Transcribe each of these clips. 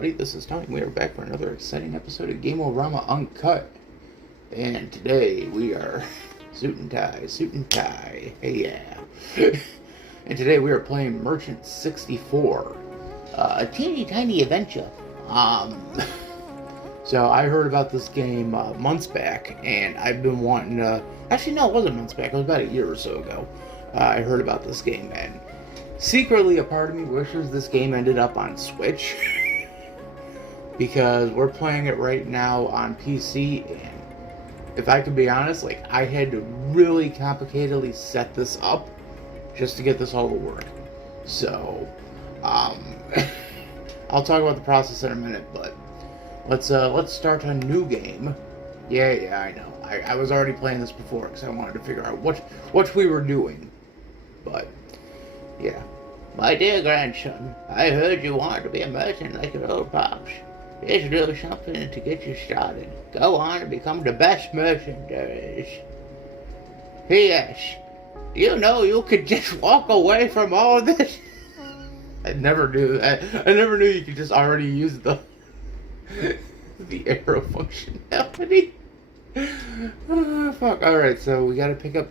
everybody, this is Tony. We are back for another exciting episode of Game-O-Rama Uncut. And today we are suit and tie, hey yeah. And today we are playing Merchant 64, a teeny tiny adventure. So I heard about this game months back, and I've been wanting to, actually no, it wasn't months back, it was about a year or so ago. I heard about this game, and secretly, a part of me wishes this game ended up on Switch because we're playing it right now on PC, and if I could be honest, like, I had to really complicatedly set this up just to get this all to work. So, I'll talk about the process in a minute, but let's start a new game. Yeah, I know. I was already playing this before because I wanted to figure out what we were doing, but. Yeah. My dear grandson, I heard you wanted to be a merchant like your old pops. Here's a little something to get you started. Go on and become the best merchant there is. P.S. You know you could just walk away from all of this? I never knew that. I never knew you could just already use the arrow functionality. Oh, fuck. Alright, so we gotta pick up.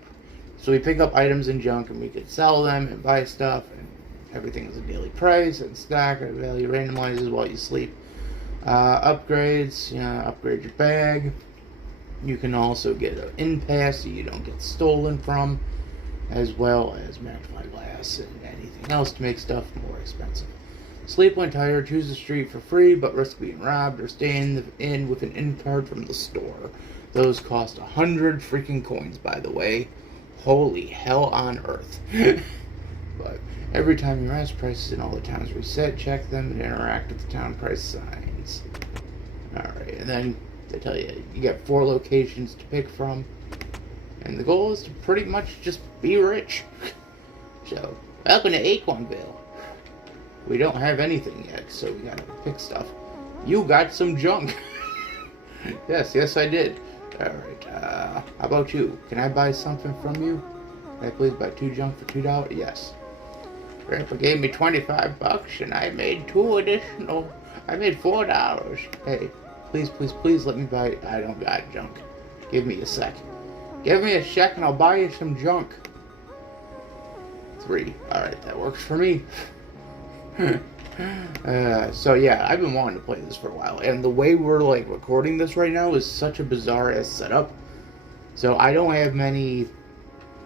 So we pick up items and junk, and we can sell them and buy stuff, and everything is a daily price, and stock and value randomizes while you sleep. Upgrades, upgrade your bag. You can also get an in pass so you don't get stolen from, as well as magnify glass and anything else to make stuff more expensive. Sleep when tired, choose a street for free, but risk being robbed, or stay in with an in card from the store. Those cost 100 freaking coins, by the way. Holy hell on earth. But every time you rest, prices in all the towns reset. Check them and interact with the town price signs. Alright, and then they tell you get 4 locations to pick from. And the goal is to pretty much just be rich. So, welcome to Acornville. We don't have anything yet, so we gotta pick stuff. You got some junk. Yes, I did. Alright, how about you? Can I buy something from you? Can I please buy 2 junk for $2? Yes. Grandpa gave me 25 bucks and I made I made $4. Hey, please let me buy, I don't got junk. Give me a sec. Give me a sec and I'll buy you some junk. 3. Alright, that works for me. So yeah, I've been wanting to play this for a while, and the way we're like recording this right now is such a bizarre ass setup. So I don't have many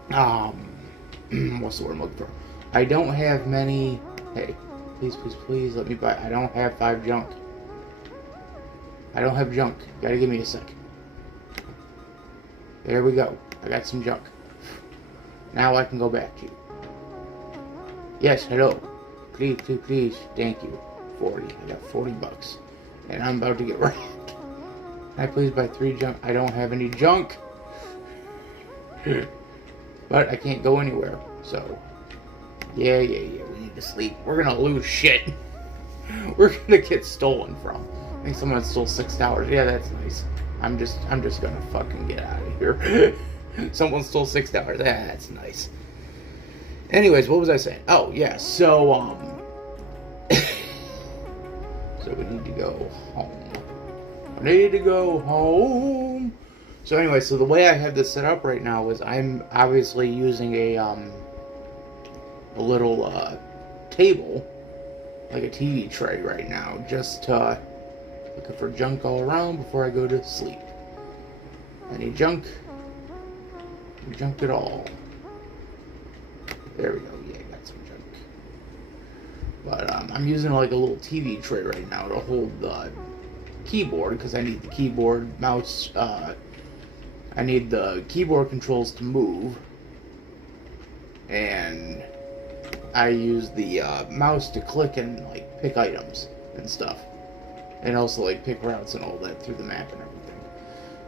what's the word I'm looking for? I don't have many. Hey, please let me buy. I don't have 5 junk. I don't have junk. Gotta give me a sec. There we go. I got some junk. Now I can go back to you. Yes, hello. Please, thank you. 40. I got 40 bucks. And I'm about to get robbed. Can I please buy 3 junk? I don't have any junk. But I can't go anywhere. So, yeah. We need to sleep. We're gonna lose shit. We're gonna get stolen from. I think someone stole $6. Yeah, that's nice. I'm just gonna fucking get out of here. Someone stole $6. Yeah, that's nice. Anyways, what was I saying? Oh, yeah, so, so we need to go home. So anyway, so the way I have this set up right now is I'm obviously using a little, table, like a TV tray right now, just, looking for junk all around before I go to sleep. Any junk? Any junk at all? There we go. Yeah, I got some junk. But I'm using like a little TV tray right now to hold the keyboard because I need the keyboard, mouse. I need the keyboard controls to move, and I use the mouse to click and like pick items and stuff, and also like pick routes and all that through the map and everything.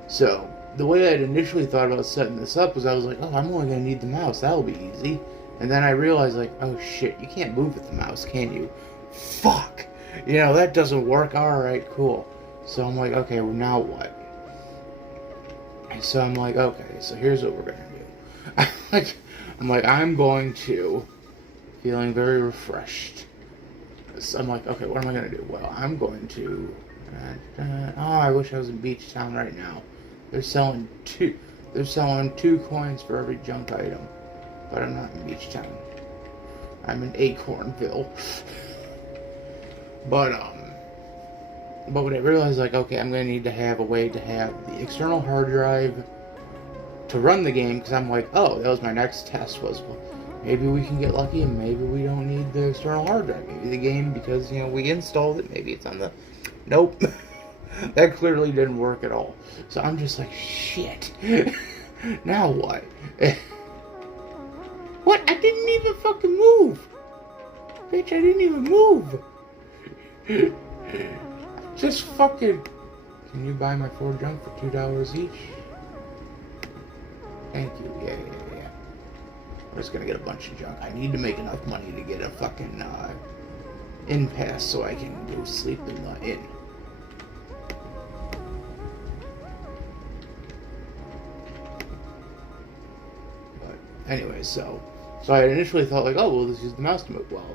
So the way I'd initially thought about setting this up was I was like, oh, I'm only gonna need the mouse. That'll be easy. And then I realized, like, oh shit, you can't move with the mouse, can you? Fuck! That doesn't work. Alright, cool. So I'm like, okay, well, now what? And so I'm like, okay, so here's what we're gonna do. I'm going to, feeling very refreshed, So I'm like, okay, what am I going to do? Well, I'm going to... oh, I wish I was in Beach Town right now. They're selling two coins for every junk item. But I'm not in Beach Town. I'm in Acornville. But what I realized, like, okay, I'm going to need to have a way to have the external hard drive to run the game, because I'm like, oh, that was my next test, was, well, maybe we can get lucky and maybe we don't need the external hard drive. Maybe the game, because, you know, we installed it, maybe it's on the... Nope. That clearly didn't work at all. So I'm just like, shit. Now what? What? I didn't even fucking move. Bitch, I didn't even move. Just fucking... Can you buy my 4 junk for $2 each? Thank you. Yeah. I'm just gonna get a bunch of junk. I need to make enough money to get a fucking inn pass so I can go sleep in the inn. But anyway, so I initially thought like, oh, well, let's use the mouse to move. Well,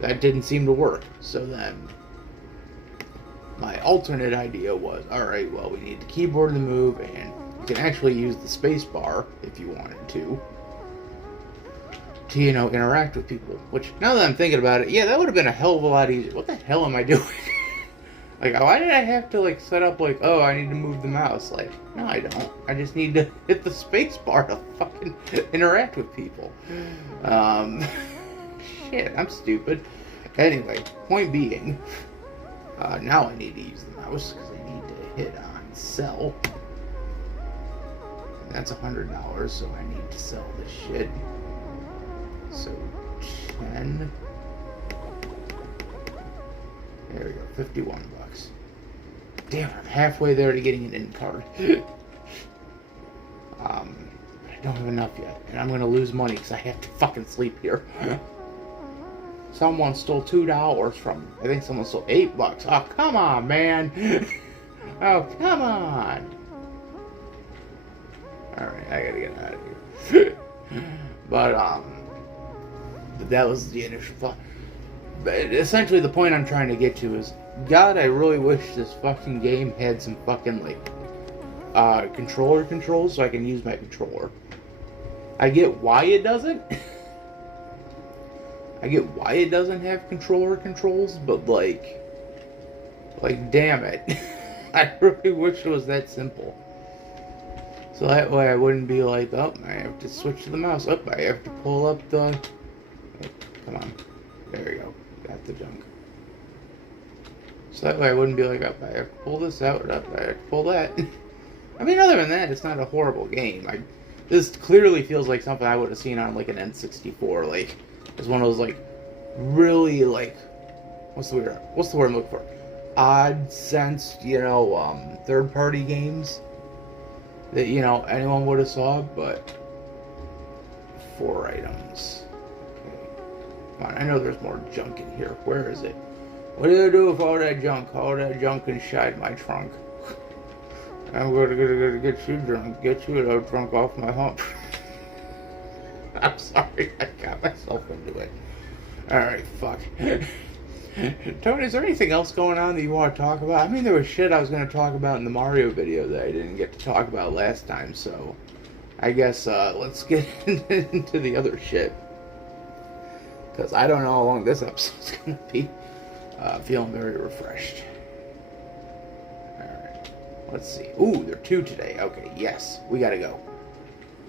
that didn't seem to work. So then my alternate idea was, all right, well, we need the keyboard to move, and you can actually use the space bar if you wanted to, you know, interact with people. Which, now that I'm thinking about it, yeah, that would have been a hell of a lot easier. What the hell am I doing? Like, why did I have to, like, set up, like, oh, I need to move the mouse? Like, no, I don't. I just need to hit the space bar to fucking interact with people. Shit, I'm stupid. Anyway, point being, now I need to use the mouse, because I need to hit on sell. And that's $100, so I need to sell this shit. So, 10... There we go, 51 bucks. Damn, I'm halfway there to getting an in card. I don't have enough yet, and I'm gonna lose money because I have to fucking sleep here. Someone stole $2 from me. I think someone stole 8 bucks. Oh, come on, man. Oh, come on. Alright, I gotta get out of here. But that was the initial thought. But essentially, the point I'm trying to get to is, God, I really wish this fucking game had some fucking, like, controller controls so I can use my controller. I get why it doesn't. I get why it doesn't have controller controls, but, like, damn it. I really wish it was that simple. So that way I wouldn't be like, oh, I have to switch to the mouse. Oh, I have to pull up the... Oh, come on. There we go. Got the junk. So that way I wouldn't be like, oh, I have to pull this out. Oh, I have to pull that. I mean, other than that, it's not a horrible game. This clearly feels like something I would have seen on, like, an N64. Like, it's one of those, like, really, like... What's the word I'm looking for? Odd-sensed, you know, third-party games that, you know, anyone would have saw, but 4 items. Okay. Come on, I know there's more junk in here. Where is it? What do I do with all that junk? All that junk inside my trunk. I'm gonna get you drunk. Get you drunk off my hump. I'm sorry, I got myself into it. Alright, fuck. Tony, is there anything else going on that you want to talk about? I mean, there was shit I was going to talk about in the Mario video that I didn't get to talk about last time, so I guess let's get into the other shit. Because I don't know how long this episode's going to be. Feeling very refreshed. Alright, let's see. Ooh, there are 2 today. Okay, yes, we gotta go.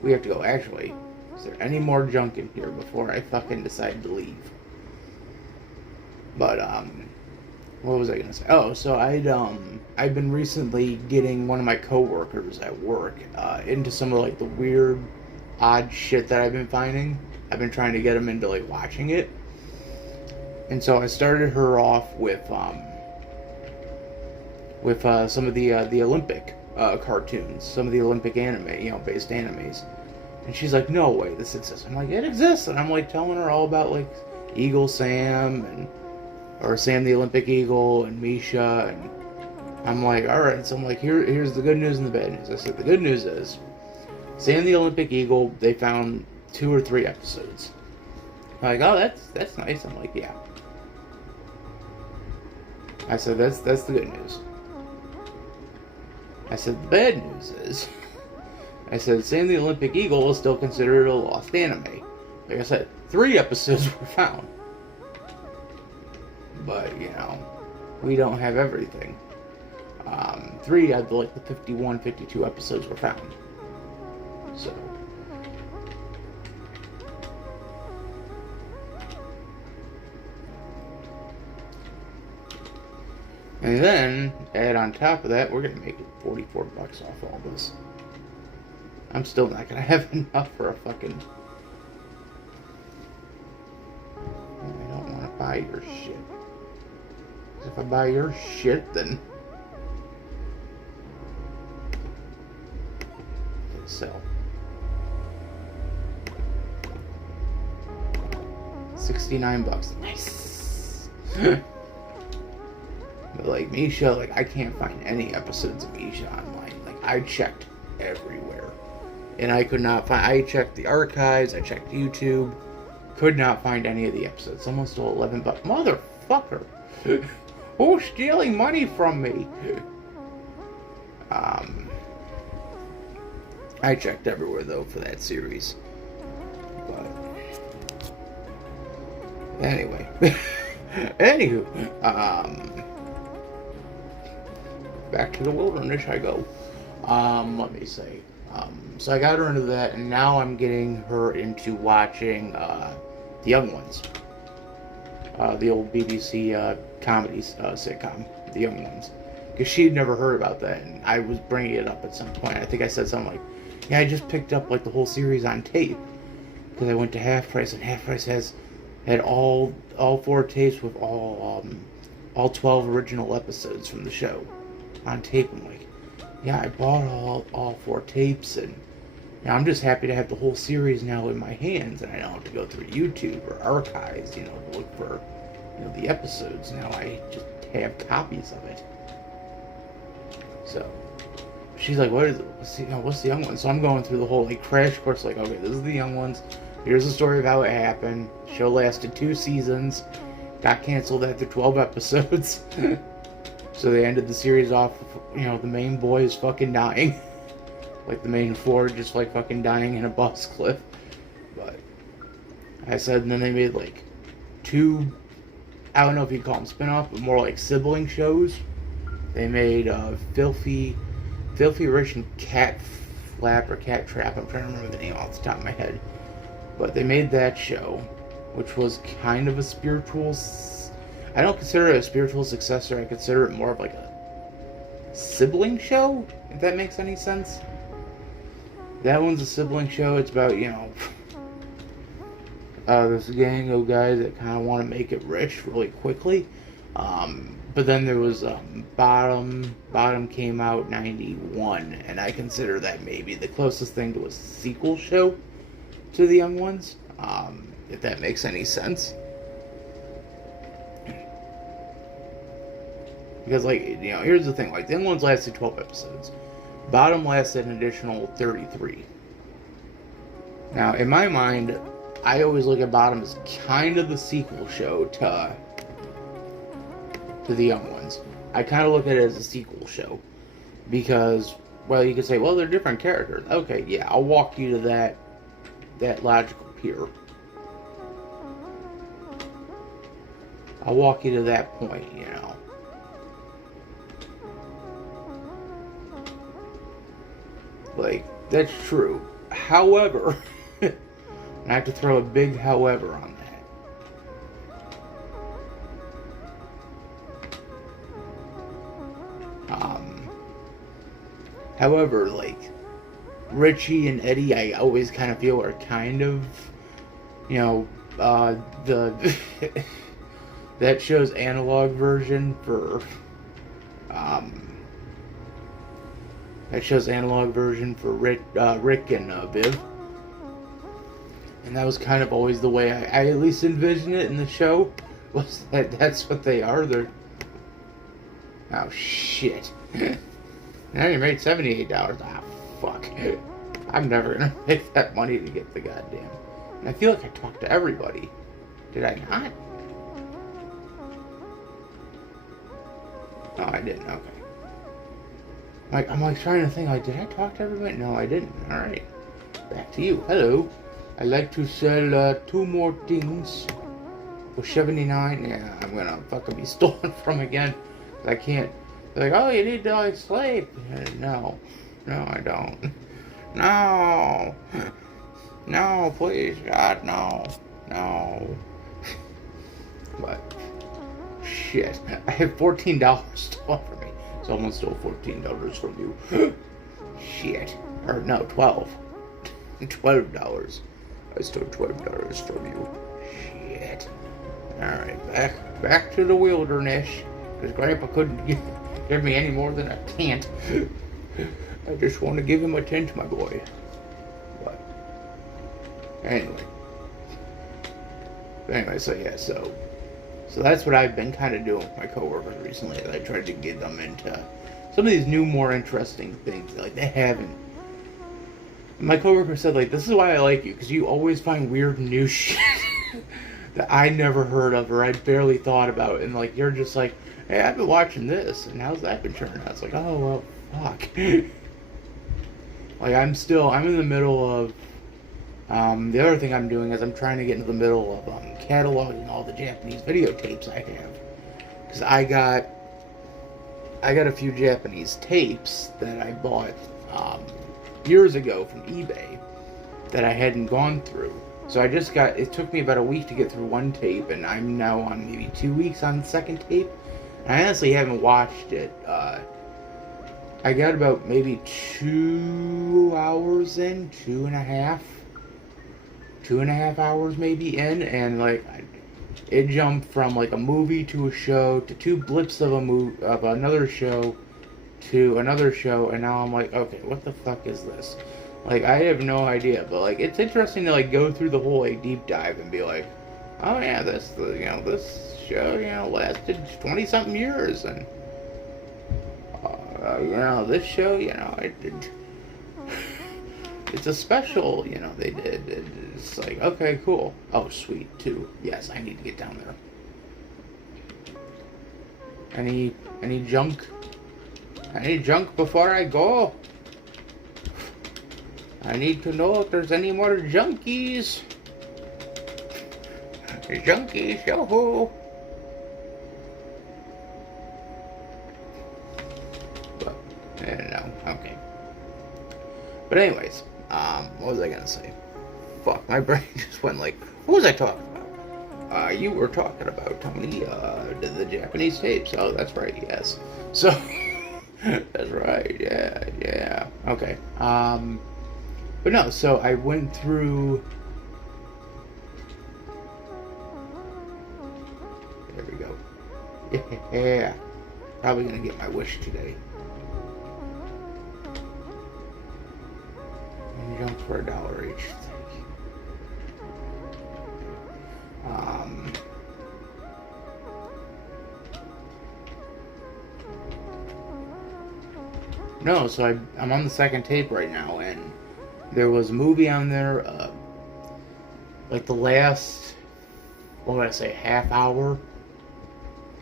We have to go. Actually, is there any more junk in here before I fucking decide to leave? But, what was I gonna say? Oh, so I've been recently getting one of my coworkers at work, into some of, like, the weird, odd shit that I've been finding. I've been trying to get him into, like, watching it. And so I started her off with some of the Olympic, cartoons, some of the Olympic anime, you know, based animes. And she's like, no way, this exists. I'm like, it exists. And I'm, like, telling her all about, like, Eagle Sam, or Sam the Olympic Eagle, and Misha, and I'm like, alright, so I'm like, here's the good news and the bad news. I said, the good news is, Sam the Olympic Eagle, they found 2 or 3 episodes. I'm like, oh, that's nice. I'm like, yeah. I said, that's the good news. I said, the bad news is, I said, Sam the Olympic Eagle is still considered a lost anime. Like I said, 3 episodes were found. But, you know, we don't have everything. 3 out of like the 51, 52 episodes were found. So. And then, add on top of that, we're going to make it $44 off all this. I'm still not going to have enough for a fucking... I don't want to buy your shit. If I buy your shit, then... Sell. $69. Nice! But like Misha, like I can't find any episodes of Misha online. Like I checked everywhere, and I could not find. I checked the archives. I checked YouTube. Could not find any of the episodes. Someone stole $11. Motherfucker! Who's stealing money from me? I checked everywhere though for that series. But anyway, anywho, back to the wilderness I go. Let me see. So I got her into that, and now I'm getting her into watching The Young Ones. The old BBC comedy sitcom, The Young Ones. Because she had never heard about that, and I was bringing it up at some point. I think I said something like, yeah, I just picked up like the whole series on tape. Because I went to Half Price, and Half Price had all 4 tapes with all 12 original episodes from the show on tape. I'm like, yeah, I bought all 4 tapes, and you know, I'm just happy to have the whole series now in my hands, and I don't have to go through YouTube or archives, to look for, the episodes. Now I just have copies of it. So she's like, what is it? What's the Young Ones? So I'm going through the whole crash course, like, okay, this is the Young Ones. Here's the story of how it happened. The show lasted 2 seasons. Got canceled after 12 episodes. So they ended the series off with, the main boy is fucking dying. Like the main 4 just fucking dying in a bus cliff. But I said, and then they made 2, I don't know if you'd call them spin-off, but more like sibling shows. They made Filthy Rich and Cat Flap or Cat Trap. I'm trying to remember the name off the top of my head. But they made that show, which was kind of a spiritual... I don't consider it a spiritual successor. I consider it more of a sibling show, if that makes any sense. That one's a sibling show. It's about, this gang of guys that kind of want to make it rich really quickly. But then there was Bottom. Bottom came out 91, and I consider that maybe the closest thing to a sequel show to The Young Ones, if that makes any sense. Because, here's the thing. The Young Ones lasted 12 episodes. Bottom lasted an additional 33. Now, in my mind, I always look at Bottom as kind of the sequel show to The Young Ones. I kind of look at it as a sequel show. Because, you could say, well, they're different characters. Okay, yeah, I'll walk you to that logical pier. I'll walk you to that point, That's true. However, and I have to throw a big however on that. However, Richie and Eddie, I always kind of feel are kind of, the that show's analog version for, Rick and Viv. And that was kind of always the way I at least envisioned it in the show, was that's what they are. They're... Oh, shit. Now you made $78. Ah, fuck. I'm never gonna make that money to get the goddamn... And I feel like I talked to everybody. Did I not? No, I didn't. Okay. Like, I'm like trying to think, like, did I talk to everybody? No, I didn't. Alright. Back to you. Hello. I'd like to sell 2 more things for 79. Yeah, I'm gonna fucking be stolen from again. I can't. They're like, oh, you need to like sleep. No. No, I don't. No. No, please, God, no. No. But, shit. I have $14 stolen from me. Someone stole $14 from you. Shit. Or no, 12. $12. I stole $12 from you. Shit. Alright, back to the wilderness. Because Grandpa couldn't give me any more than a tent. I just want to give him a tent, my boy. But anyway, so yeah, so that's what I've been kind of doing with my coworkers recently. I tried to get them into some of these new, more interesting things. Like, they haven't. My coworker said, like, this is why I like you, because you always find weird new shit that I never heard of or I barely thought about. And, like, you're just like, hey, I've been watching this, and how's that been turning out? It's like, oh, well, fuck. Like, I'm in the middle of, the other thing I'm doing is I'm trying to get into the middle of cataloging all the Japanese videotapes I have. Because I got a few Japanese tapes that I bought years ago from eBay that I hadn't gone through. So it took me about a week to get through one tape, and I'm now on maybe 2 weeks on the second tape. And I honestly haven't watched it. I got about maybe 2 hours in, 2.5 hours maybe in, and like it jumped from like a movie to a show to 2 blips of another show to another show, and now I'm like, okay, what the fuck is this? Like, I have no idea, but like it's interesting to like go through the whole like deep dive and be like, oh yeah, this show lasted 20 something years, and this show it's a special, they did. It's like, okay, cool. Oh, sweet, too. Yes, I need to get down there. Any junk? Any junk before I go? I need to know if there's any more junkies. Junkies, yo-ho! But, I don't know. Okay. But anyways, what was I gonna say? Fuck, my brain just went like, what was I talking about? You were talking about, Tony, the Japanese tapes. Oh, that's right, yes. So, that's right, yeah. Okay. But no, so I went through... There we go. Yeah. Probably gonna get my wish today. And jump for $1 each. Thank you. No, so I'm on the second tape right now, and there was a movie on there, like the last, what would I say, half hour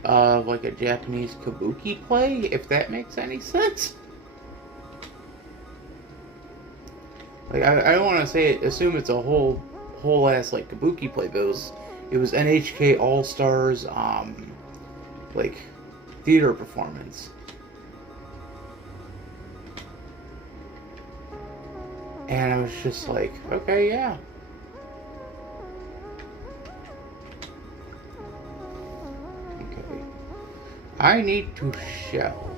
of like a Japanese kabuki play, if that makes any sense. Like, I don't want to say it, assume it's a whole ass like kabuki play, but it was NHK All Stars like theater performance. And I was just like, okay, yeah. Okay. I need to shell.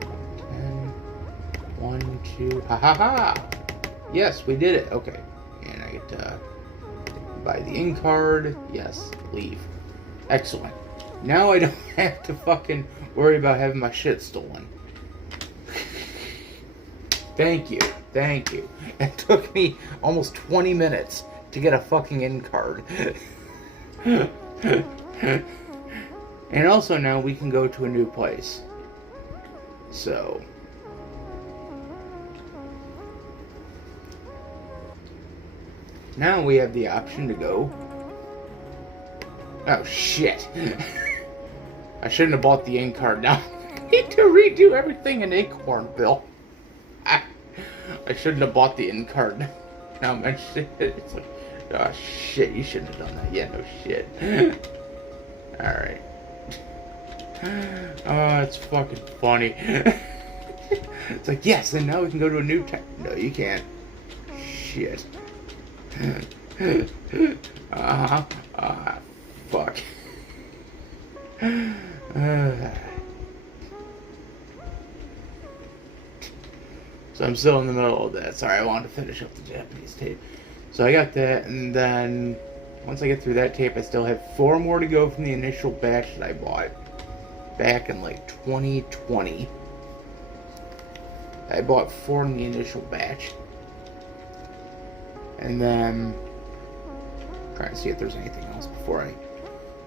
10, 1, 2, ha ha ha! Yes, we did it. Okay. And I get to buy the in card. Yes, leave. Excellent. Now I don't have to fucking worry about having my shit stolen. Thank you. It took me almost 20 minutes to get a fucking in card. And also now we can go to a new place. So. Now we have the option to go. Oh shit. I shouldn't have bought the ink card. Now I need to redo everything in Acornville. I shouldn't have bought the ink card. Now man, shit. It's like, oh shit, you shouldn't have done that. Yeah, no shit. Alright. Oh, it's fucking funny. It's like, yes, and now we can go to a new town. No, you can't. Shit. Fuck. So I'm still in the middle of that. Sorry, I wanted to finish up the Japanese tape. So I got that, and then once I get through that tape, I still have 4 more to go from the initial batch that I bought back in like 2020. I bought 4 in the initial batch. And then trying to see if there's anything else before I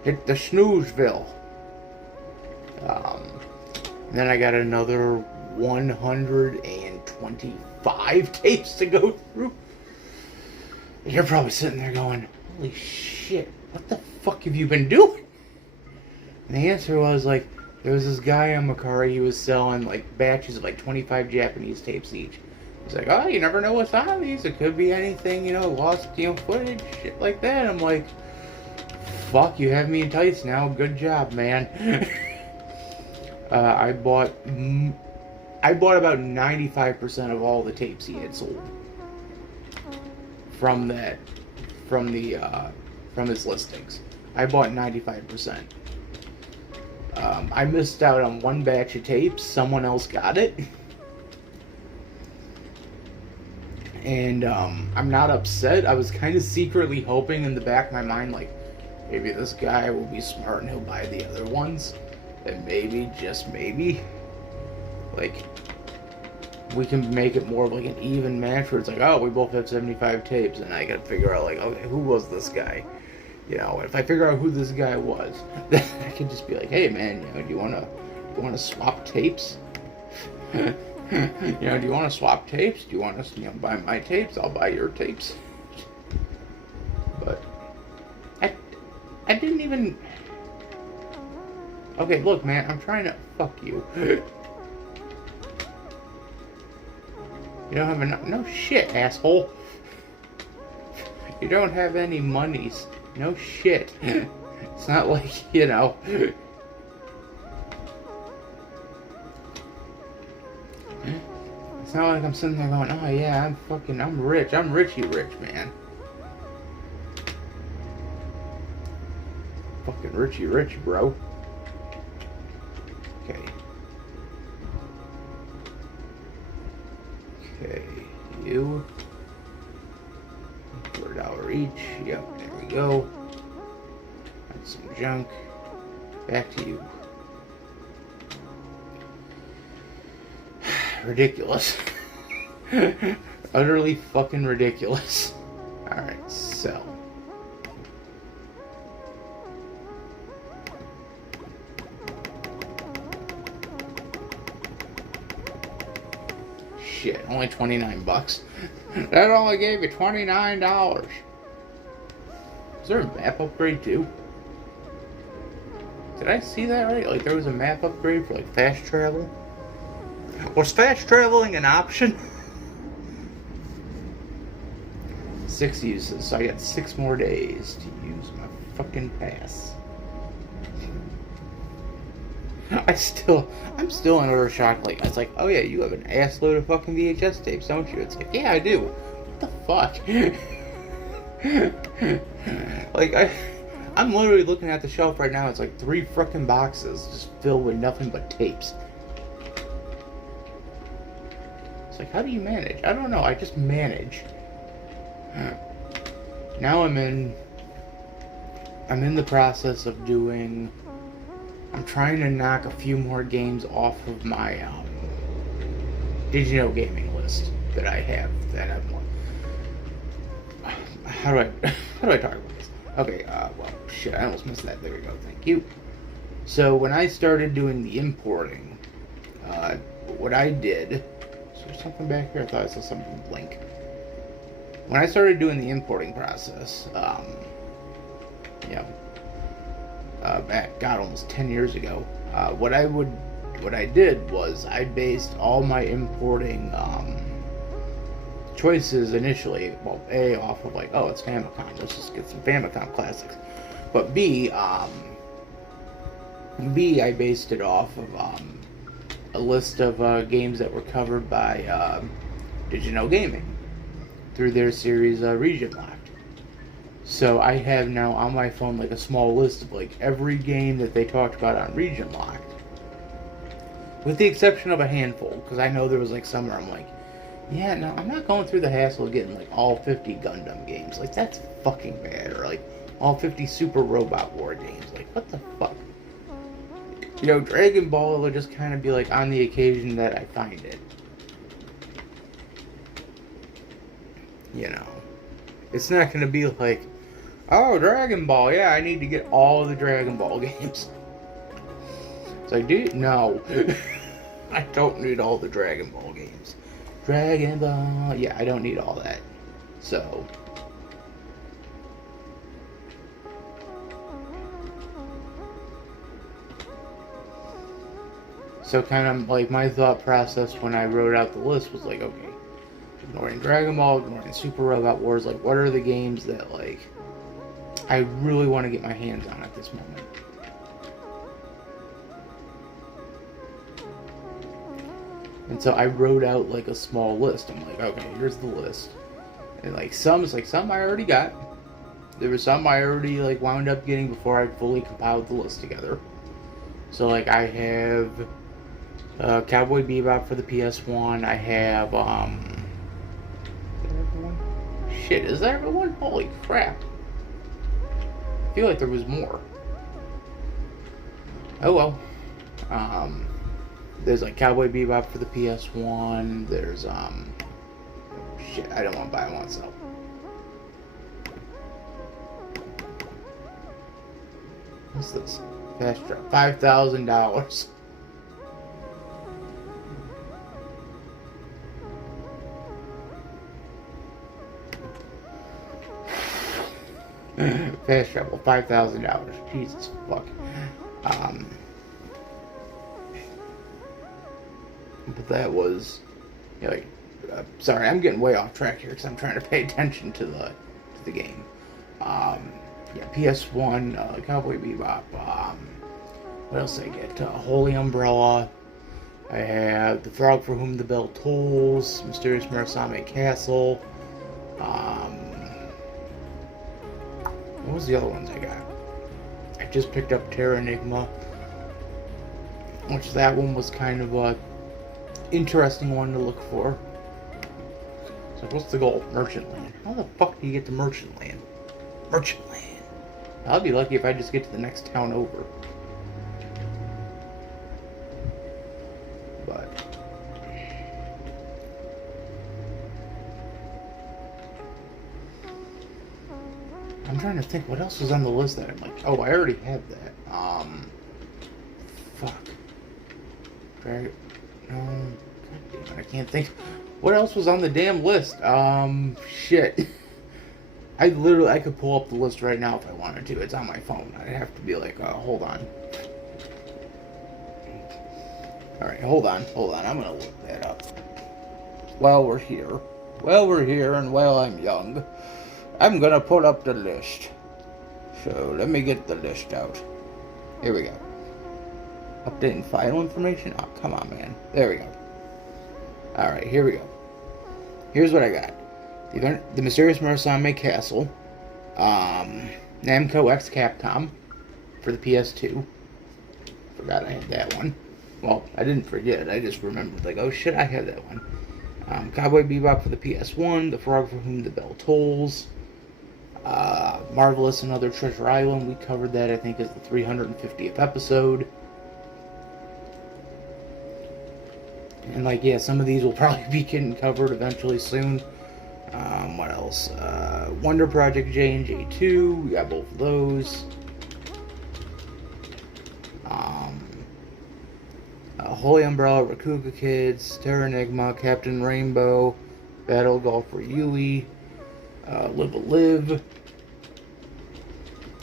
hit the Snoozeville. And then I got another 125 tapes to go through. And you're probably sitting there going, holy shit, what the fuck have you been doing? And the answer was like, there was this guy on Macari, he was selling like batches of like 25 Japanese tapes each. He's like, oh, you never know what's on these. It could be anything, you know, lost, you know, footage, shit like that. I'm like, fuck, you have me in tights now. Good job, man. I bought about 95% of all the tapes he had sold from his listings. I bought 95%. I missed out on one batch of tapes. Someone else got it. And I'm not upset. I was kind of secretly hoping in the back of my mind, like, maybe this guy will be smart and he'll buy the other ones. And maybe, just maybe, like, we can make it more of like an even match where it's like, oh, we both have 75 tapes, and I gotta figure out, like, okay, who was this guy? You know, if I figure out who this guy was, then I can just be like, hey man, you know, do you wanna swap tapes? You know, do you wanna swap tapes? Do you want to, you know, buy my tapes? I'll buy your tapes. But I didn't even. Okay, look, man, I'm trying to fuck you. You don't have enough. No shit, asshole. You don't have any monies. No shit. It's not like, you know. It's not like I'm sitting there going, oh yeah, I'm rich. I'm richy rich, man. Fucking richy rich, bro. Okay. Okay, you. $4 each. Yep, there we go. That's some junk. Back to you. Ridiculous. Utterly fucking ridiculous. Alright, so. Shit, only 29 bucks. That only gave you $29. Is there a map upgrade too? Did I see that right? Like there was a map upgrade for like fast travel? Was fast traveling an option? 6 uses, so I got 6 more days to use my fucking pass. I'm still in utter shock. Like, it's like, oh yeah, you have an ass load of fucking VHS tapes, don't you? It's like, yeah, I do. What the fuck? Like, I'm literally looking at the shelf right now. It's like 3 fucking boxes just filled with nothing but tapes. It's like, how do you manage? I don't know. I just manage. Now I'm in the process of doing. I'm trying to knock a few more games off of my Did You Know gaming list that I have. That I'm. How do I talk about this? Okay. Well, shit. I almost missed that. There we go. Thank you. So when I started doing the importing, what I did. Is there something back here? I thought I saw something blink. When I started doing the importing process, you know, back, God, almost 10 years ago. What I did was I based all my importing choices initially, well, A, off of like, oh, it's Famicom, let's just get some Famicom classics. But B, I based it off of a list of games that were covered by Digital Gaming through their series Region Locked. So I have now on my phone like a small list of like every game that they talked about on Region Locked, with the exception of a handful, because I know there was like some where I'm like, yeah, no, I'm not going through the hassle of getting like all 50 Gundam games. Like, that's fucking bad. Or like all 50 Super Robot War games. Like, what the fuck? You know, Dragon Ball will just kind of be like on the occasion that I find it. You know, it's not going to be like, oh, Dragon Ball, yeah, I need to get all of the Dragon Ball games. It's like, dude, no. I don't need all the Dragon Ball games. Dragon Ball, yeah, I don't need all that. So kind of like my thought process when I wrote out the list was like, okay, ignoring Dragon Ball, ignoring Super Robot Wars, like what are the games that like I really want to get my hands on at this moment? And so I wrote out like a small list. I'm like, okay, here's the list. And like some I already got. There were some I already like wound up getting before I fully compiled the list together. So like I have Cowboy Bebop for the PS1. I have shit, is that everyone? Holy crap. I feel like there was more. Oh well. There's like Cowboy Bebop for the PS1. There's shit, I don't want to buy, I want to sell. What's this? Fast drop. $5,000. Fast travel, $5,000. Jesus fuck. But that was, you know, like, sorry, I'm getting way off track here because I'm trying to pay attention to the game. Yeah, PS1, Cowboy Bebop. What else did I get? Holy Umbrella. I have The Frog for Whom the Bell Tolls, Mysterious Murasame Castle. What was the other ones I got? I just picked up Terra Enigma, which that one was kind of a interesting one to look for. So what's the goal? Merchant Land. How the fuck do you get to Merchant Land? Merchant Land. I'll be lucky if I just get to the next town over. But I'm trying to think what else was on the list that I'm like, oh, I already had that. Fuck. Dragon. No, God damn it, I can't think. What else was on the damn list? Shit. I could pull up the list right now if I wanted to. It's on my phone. I'd have to be like, hold on. Alright, hold on. I'm gonna look that up. While we're here and while I'm young, I'm gonna put up the list. So, let me get the list out. Here we go. Updating file information? Oh, come on, man. There we go. Alright, here we go. Here's what I got. The Mysterious Murasame Castle. Namco X Capcom for the PS2. Forgot I had that one. Well, I didn't forget. I just remembered, like, oh shit, I had that one. Cowboy Bebop for the PS1. The Frog for Whom the Bell Tolls. Marvelous and Other Treasure Island. We covered that, I think, as the 350th episode. And, like, yeah, some of these will probably be getting covered eventually soon. What else? Wonder Project J and J2. We got both of those. Holy Umbrella, Rakuga Kids, Terra Enigma, Captain Rainbow, Battle Golf for Yui, Live a Live.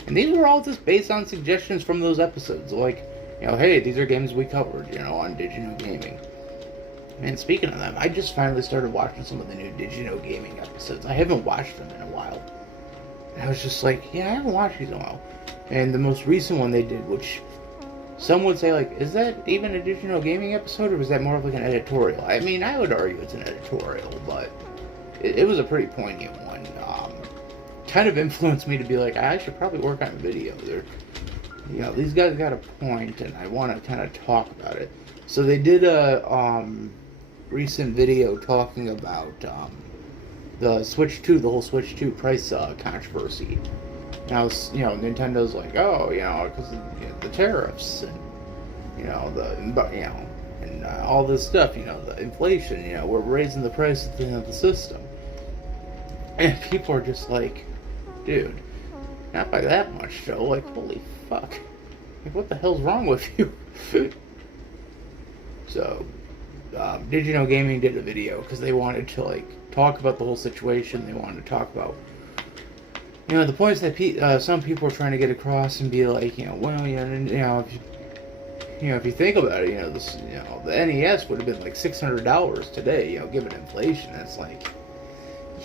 And these were all just based on suggestions from those episodes. Like, you know, hey, these are games we covered, you know, on Did You Know Gaming. And speaking of them, I just finally started watching some of the new Did You Know Gaming episodes. I haven't watched them in a while. And I was just like, yeah, I haven't watched these in a while. And the most recent one they did, which some would say, like, is that even a Did You Know Gaming episode, or was that more of like an editorial? I mean, I would argue it's an editorial, but it was a pretty poignant one. Kind of influenced me to be like, I should probably work on a video. They're, you know, these guys got a point, and I want to kind of talk about it. So they did a recent video talking about the Switch 2, the whole Switch 2 price controversy. Now, you know, Nintendo's like, oh, you know, because you know, the tariffs and and all this stuff, you know, the inflation, you know, we're raising the price of the system, and people are just like, dude, not by that much, Joe. Like, holy fuck, like, what the hell's wrong with you? So, Did You Know Gaming did a video because they wanted to like talk about the whole situation. They wanted to talk about, you know, the points that some people are trying to get across and be like, you know, well, if you think about it, you know, this, you know, the NES would have been like $600 today, you know, given inflation. It's like,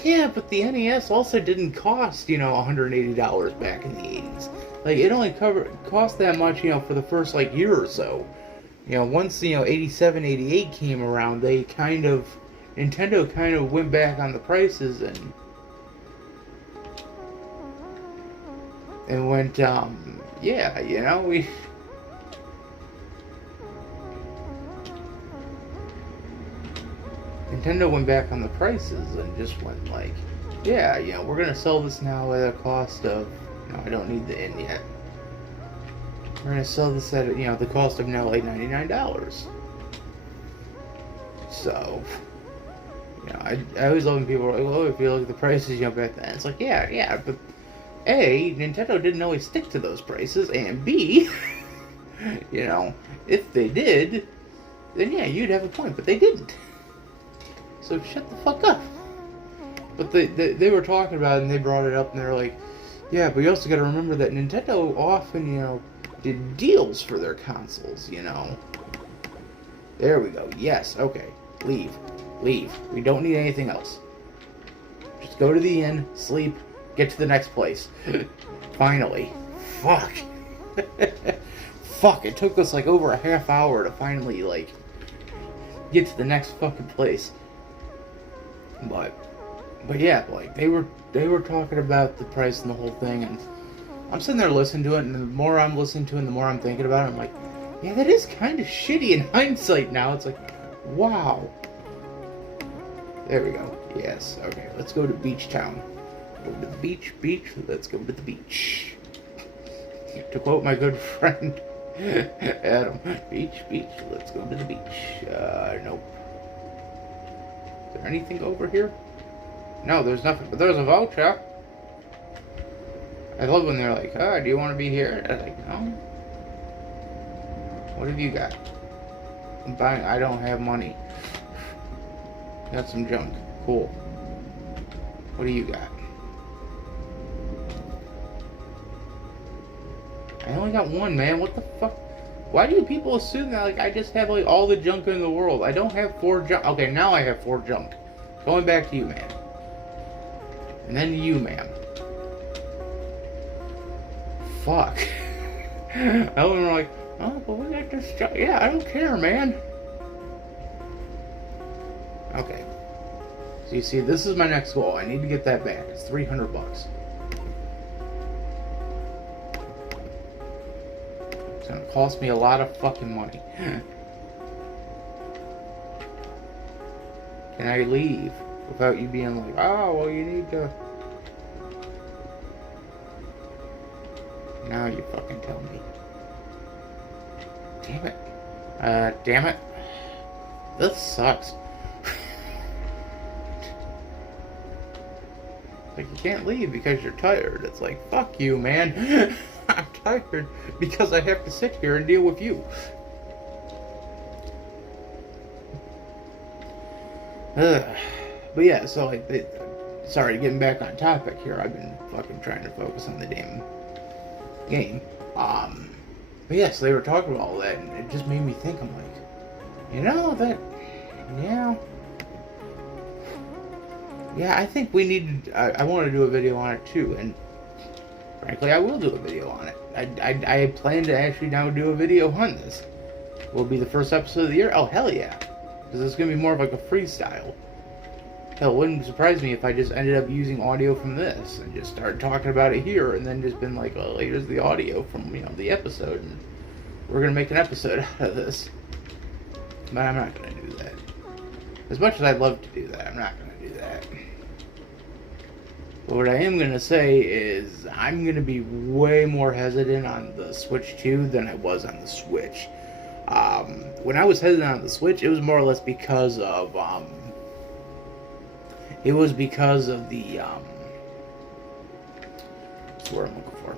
yeah, but the NES also didn't cost, you know, $180 back in the 80s. Like, it only cost that much, you know, for the first like year or so. You know, once, you know, 87, 88 came around, Nintendo kind of went back on the prices and went, yeah, you know, Nintendo went back on the prices and just went like, yeah, you know, we're going to sell this now at a cost of, you know, I don't need the end yet. We're going to sell this at, you know, the cost of now like $99. So, you know, I always love when people are like, oh, if you look at the prices, you know, back then. It's like, yeah, but A, Nintendo didn't always stick to those prices, and B, you know, if they did, then yeah, you'd have a point, but they didn't. So shut the fuck up. But they were talking about it, and they brought it up, and they're like, yeah, but you also got to remember that Nintendo often, you know, did deals for their consoles, you know. There we go. Yes, okay. Leave. We don't need anything else. Just go to the inn, sleep, get to the next place. Finally. Fuck. Fuck, it took us like over a half hour to finally, like, get to the next fucking place. But yeah, like, they were talking about the price and the whole thing, and I'm sitting there listening to it, and the more I'm listening to it, and the more I'm thinking about it, I'm like, yeah, that is kind of shitty in hindsight now. It's like, wow. There we go. Yes, okay, let's go to Beach Town. Go to the beach, let's go to the beach. To quote my good friend, Adam, beach, let's go to the beach. Nope. Is there anything over here? No, there's nothing, but there's a voucher. I love when they're like, do you want to be here? I was like, no. What have you got? I'm buying, I don't have money. Got some junk. Cool. What do you got? I only got one, man. What the fuck? Why do people assume that, like, I just have, like, all the junk in the world? I don't have 4 junk. Okay, now I have 4 junk. Going back to you, man. And then you, ma'am. Fuck. I was like, oh, but we got this junk. Yeah, I don't care, man. Okay. So you see, this is my next goal. I need to get that back. It's $300. It's gonna cost me a lot of fucking money. Can I leave without you being like, oh, well, you need to... Now you fucking tell me. Damn it. Damn it. This sucks. Like, you can't leave because you're tired. It's like, fuck you, man. I'm tired because I have to sit here and deal with you. But yeah, so like, sorry, getting back on topic here. I've been fucking trying to focus on the damn game. But yes, they were talking about all that, and it just made me think. I'm like, yeah, yeah. I think we need. I want to do a video on it too, and frankly, I will do a video on it. I plan to actually now do a video on this. Will it be the first episode of the year? Oh hell yeah, because it's gonna be more of like a freestyle. Hell, it wouldn't surprise me if I just ended up using audio from this and just started talking about it here, and then just been like, oh, here's the audio from the episode, and we're gonna make an episode out of this. But I'm not gonna do that. As much as I'd love to do that, I'm not gonna do that. But what I am gonna say is I'm gonna be way more hesitant on the Switch 2 than I was on the Switch. When I was hesitant on the Switch, it was more or less because of the what's what I'm looking for.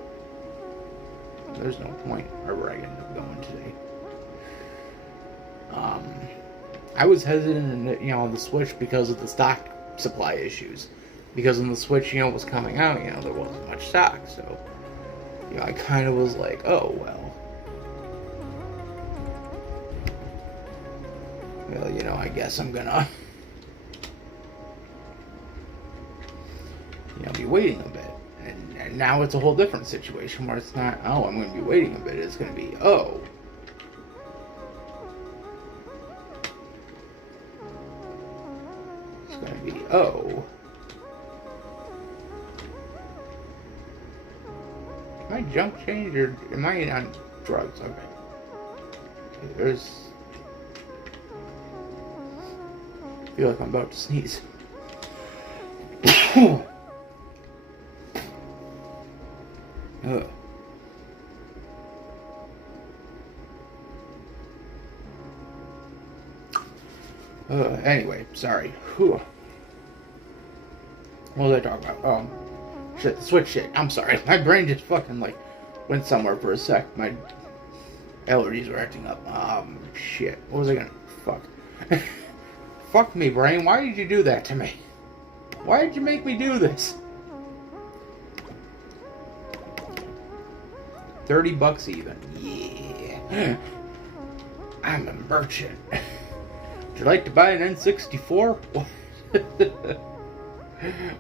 There's no point wherever I ended up going today. I was hesitant on the Switch because of the stock supply issues. Because when the Switch, was coming out, there wasn't much stock, so I kind of was like, oh well. Well, I guess I'm gonna be waiting a bit. And now it's a whole different situation where it's not, oh, I'm going to be waiting a bit. It's going to be, oh. It's going to be, oh. Am I junk change or am I on drugs? Okay. There's. I feel like I'm about to sneeze. Ugh. Anyway, sorry. Whew. What was I talking about? Shit, the Switch shit. I'm sorry. My brain just fucking, went somewhere for a sec. My allergies were acting up. Shit. What was I gonna... Fuck. Fuck me, brain. Why did you do that to me? Why did you make me do this? $30 even. Yeah. I'm a merchant. Would you like to buy an N64?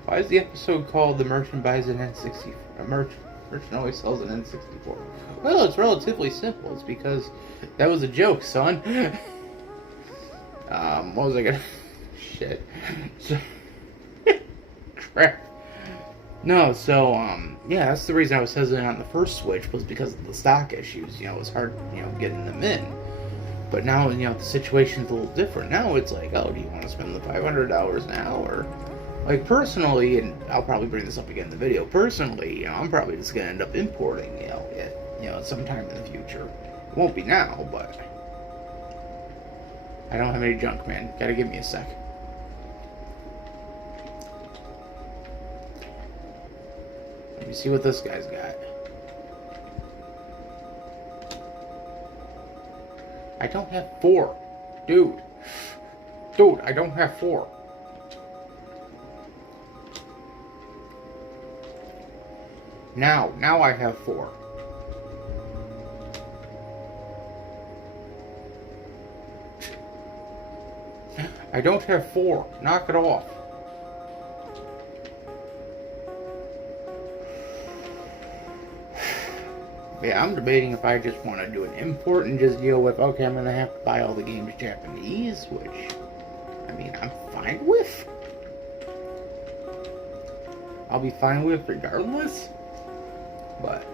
Why is the episode called The Merchant Buys an N64? A merchant always sells an N64. Well, it's relatively simple. It's because that was a joke, son. What was I gonna... Shit. So... Crap. No, so, yeah, that's the reason I was hesitant on the first Switch, was because of the stock issues. It was hard, getting them in. But now, the situation's a little different. Now it's like, oh, do you want to spend the $500 now? Or, personally, and I'll probably bring this up again in the video, personally, I'm probably just going to end up importing, it, sometime in the future. It won't be now, but I don't have any junk, man. Gotta give me a sec. Let me see what this guy's got. I don't have 4. Dude, I don't have 4. Now I have 4. I don't have 4. Knock it off. Yeah, I'm debating if I just want to do an import and just deal with, okay, I'm going to have to buy all the games Japanese, which, I'm fine with. I'll be fine with regardless. But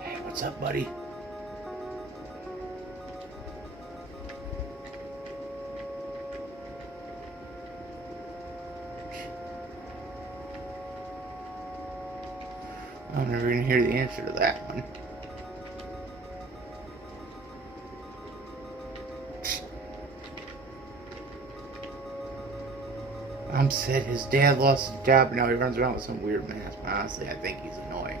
hey, what's up, buddy? I'm never gonna hear the answer to that one. I'm sad his dad lost his job and now he runs around with some weird mask. Honestly, I think he's annoying.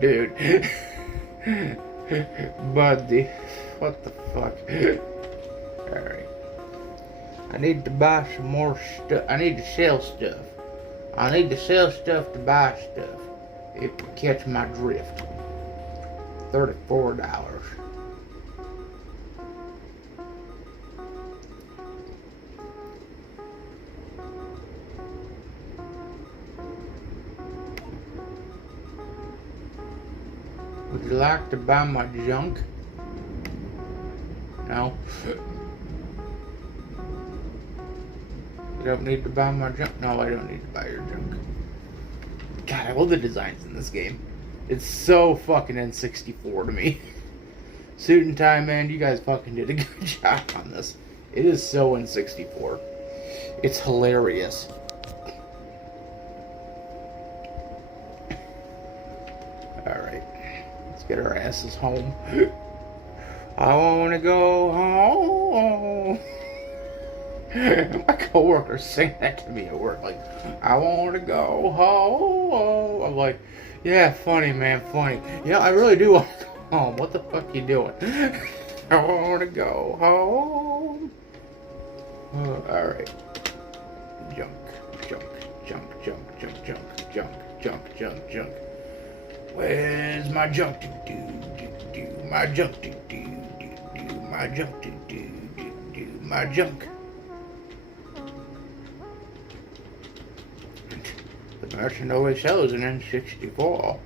Dude. Buddy. What the fuck? Alright. I need to buy some more stuff. I need to sell stuff. I need to sell stuff to buy stuff. If you catch my drift. $34. Would you like to buy my junk? No. You don't need to buy my junk? No, I don't need to buy your junk. God, I love the designs in this game. It's so fucking N64 to me. Suit and Tie, man, you guys fucking did a good job on this. It is so N64. It's hilarious. Alright. Let's get our asses home. I wanna go home. My coworkers sing that to me at work, like, I wanna go home. I'm like, yeah, funny, man, funny. Yeah, I really do want to go home. What the fuck you doing? I wanna go home. Alright. Junk, junk, junk, junk, junk, junk, junk, junk, junk, junk. Where's my junk? Do do do do. My junk. Do do do do. My junk. Do do do do. My junk. The merchant always sells an N64.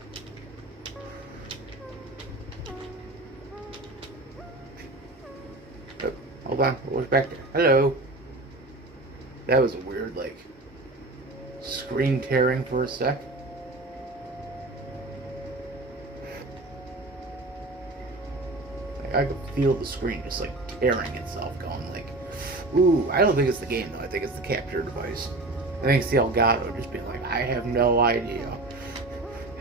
Oh, hold on, what was back there? Hello. That was a weird, like, screen tearing for a sec. Like, I could feel the screen just, like, tearing itself, going like, ooh, I don't think it's the game, though. I think it's the capture device. I think it's the Elgato just being like, I have no idea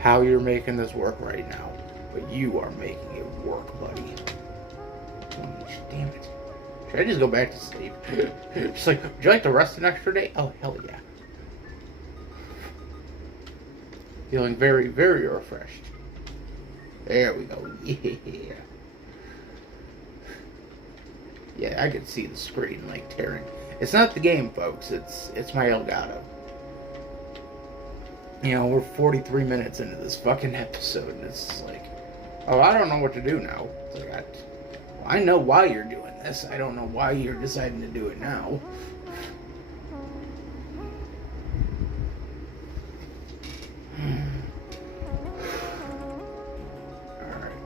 how you're making this work right now, but you are making it work, buddy. Damn it. Should I just go back to sleep? Just like, would you like to rest an extra day? Oh, hell yeah. Feeling very, very refreshed. There we go. Yeah. Yeah, I can see the screen, like, tearing. It's not the game, folks. It's my Elgato. You know, we're 43 minutes into this fucking episode, and it's like, oh, I don't know what to do now. It's like, I know why you're doing this. I don't know why you're deciding to do it now. Alright.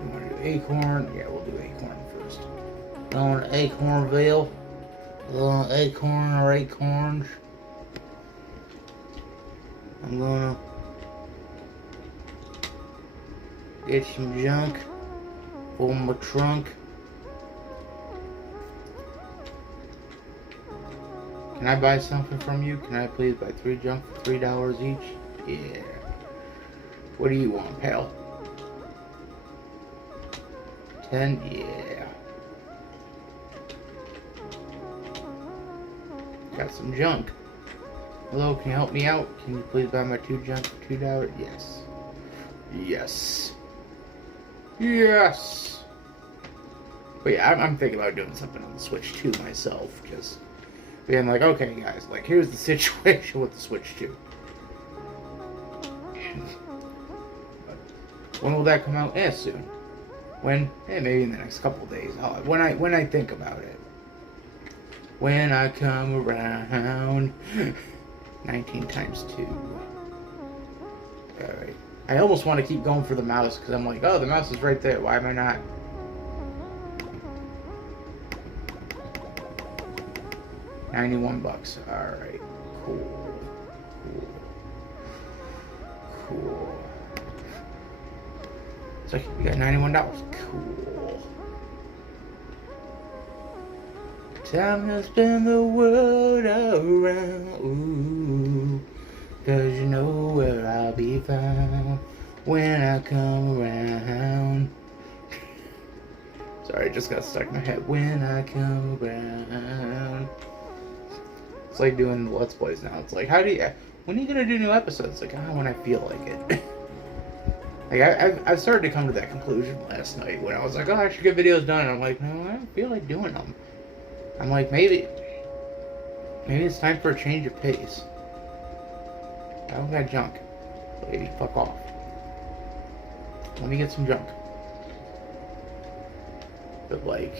You want to do Acorn? Yeah, we'll do Acorn first. Going to Acornville. Little acorn or acorns. I'm gonna get some junk for my trunk. Can I buy something from you? Can I please buy 3 junk for $3 each? Yeah. What do you want, pal? 10? Yeah. Got some junk. Hello, can you help me out? Can you please buy my 2 junk for $2? Yes. Yes. Yes. But yeah, I'm thinking about doing something on the Switch 2 myself. Just being like, okay, guys, like, here's the situation with the Switch 2. When will that come out? Yeah, soon. When? Yeah, maybe in the next couple of days. When I think about it. When I come around. 19 times 2. Alright. I almost want to keep going for the mouse because I'm like, oh, the mouse is right there. Why am I not? $91. Alright. Cool. Cool. It's like, we got $91. Cool. Time to spin the world around, ooh, 'cause you know where I'll be found when I come around. Sorry, it just got stuck in my head. When I come around. It's like doing Let's Plays now. It's like, when are you gonna do new episodes? It's like, when I feel like it. Like, I've started to come to that conclusion last night when I was like, oh, I should get videos done. And I'm like, no, I don't feel like doing them. I'm like, maybe it's time for a change of pace. I don't got junk. Lady, fuck off. Let me get some junk. But like...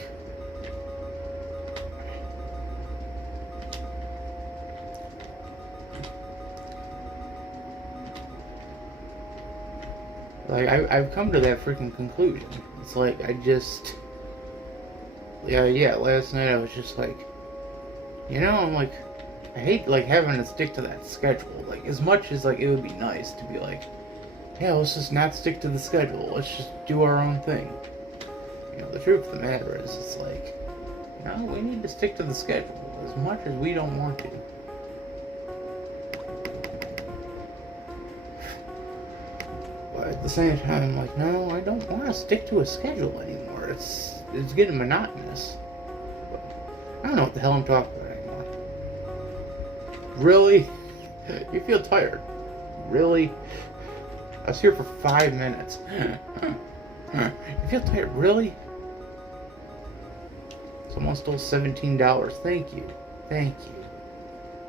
Like, I've come to that freaking conclusion. It's like, I just... Yeah, last night I was just like... You know, I'm like... I hate, like, having to stick to that schedule. Like, as much as, like, it would be nice to be like... Yeah, let's just not stick to the schedule. Let's just do our own thing. You know, the truth of the matter is, it's like... No, we need to stick to the schedule. As much as we don't want to. At the same time, I'm like, no, I don't want to stick to a schedule anymore. It's getting monotonous. I don't know what the hell I'm talking about anymore. Really? You feel tired? Really? I was here for 5 minutes. You feel tired? Really? Someone stole $17. Thank you. Thank you.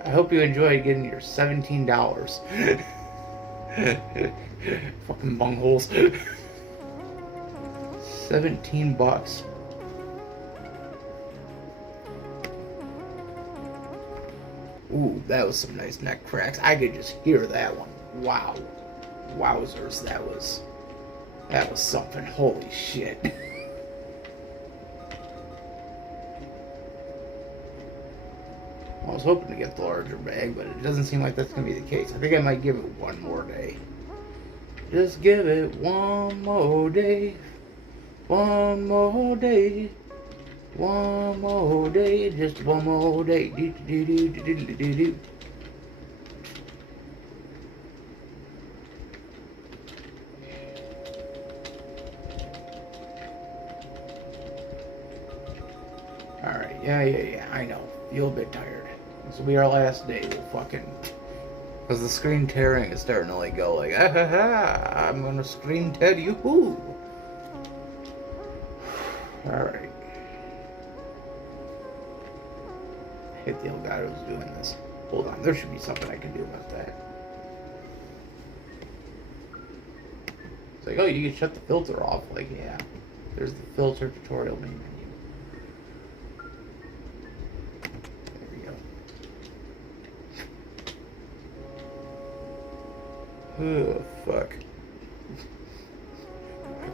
I hope you enjoyed getting your $17. Fucking bungholes. $17. Ooh, that was some nice neck cracks. I could just hear that one. Wow. Wowzers, that was something. Holy shit. I was hoping to get the larger bag, but it doesn't seem like that's going to be the case. I think I might give it one more day. Just give it one more day. One more day. One more day. Just one more day. Do, do, do, do, do, do, do. Alright, yeah, I know. Feel a bit tired. This will be our last day. We'll fucking... Because the screen tearing is starting to like go like, ah ha ha, I'm gonna screen tear you. Alright. I hate the Elgato's doing this. Hold on, there should be something I can do about that. It's like, oh, you can shut the filter off. Like, yeah. There's the filter tutorial main menu. Oh, fuck.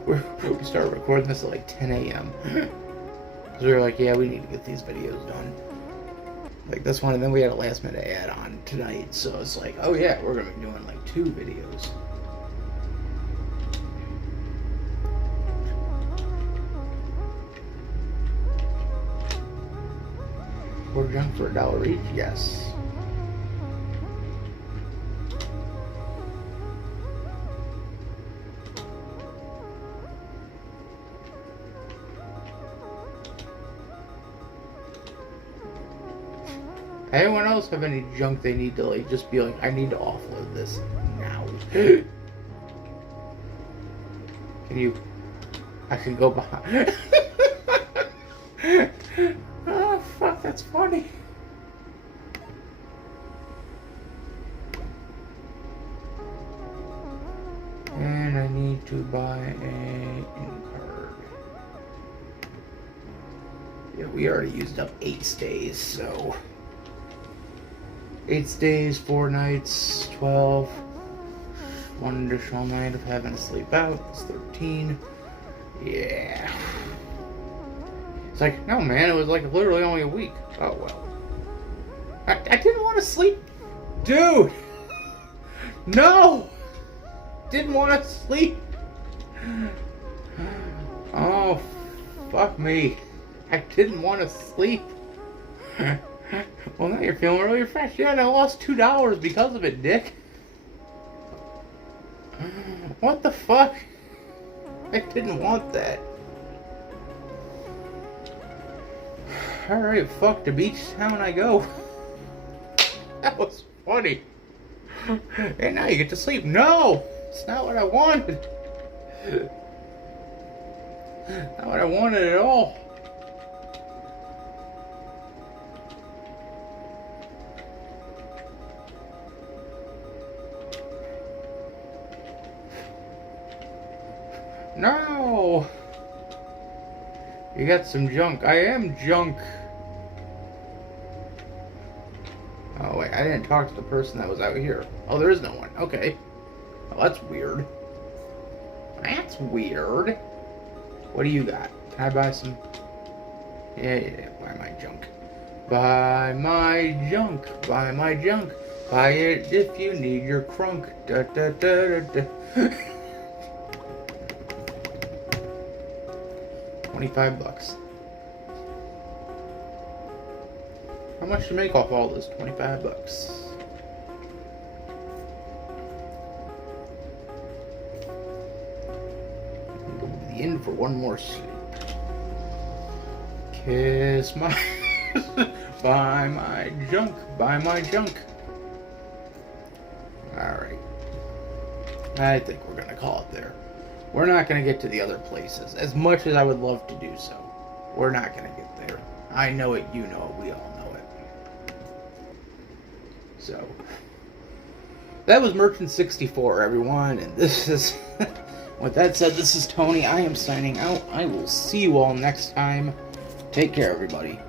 We started recording this at like 10 a.m. Because we were like, yeah, we need to get these videos done. Like this one, and then we had a last minute add on tonight. So it's like, oh yeah, we're going to be doing like 2 videos. We're junk for $1 each? Yes. Anyone else have any junk they need to like just be like, I need to offload this now? Can you? I can go behind. Oh fuck, that's funny. And I need to buy a in-card. Yeah, we already used up 8 stays, so 8 stays, 4 nights, 12. 1 additional night of having to sleep out. It's 13. Yeah. It's like, no man, it was like literally only a week. Oh well. I didn't want to sleep. Dude! No! Didn't want to sleep. Oh, fuck me. I didn't want to sleep. Well, now you're feeling really refreshed. Yeah, I lost $2 because of it, dick. What the fuck? I didn't want that. Alright, fuck, to beach town I go. That was funny. And now you get to sleep. No! It's not what I wanted. Not what I wanted at all. No! You got some junk. I am junk. Oh, wait. I didn't talk to the person that was out here. Oh, there is no one. Okay. Well, that's weird. That's weird. What do you got? Can I buy some? Yeah. Buy my junk. Buy my junk. Buy my junk. Buy it if you need your crunk. Da da da da da. $25. How much to make off all this? $25. Go to the inn for one more sleep. Kiss my... Buy my junk. Buy my junk. Alright. I think we're going to call it there. We're not going to get to the other places. As much as I would love to do so. We're not going to get there. I know it, you know it, we all know it. So, that was Merchant 64, everyone. And this is... With that said, this is Tony. I am signing out. I will see you all next time. Take care, everybody.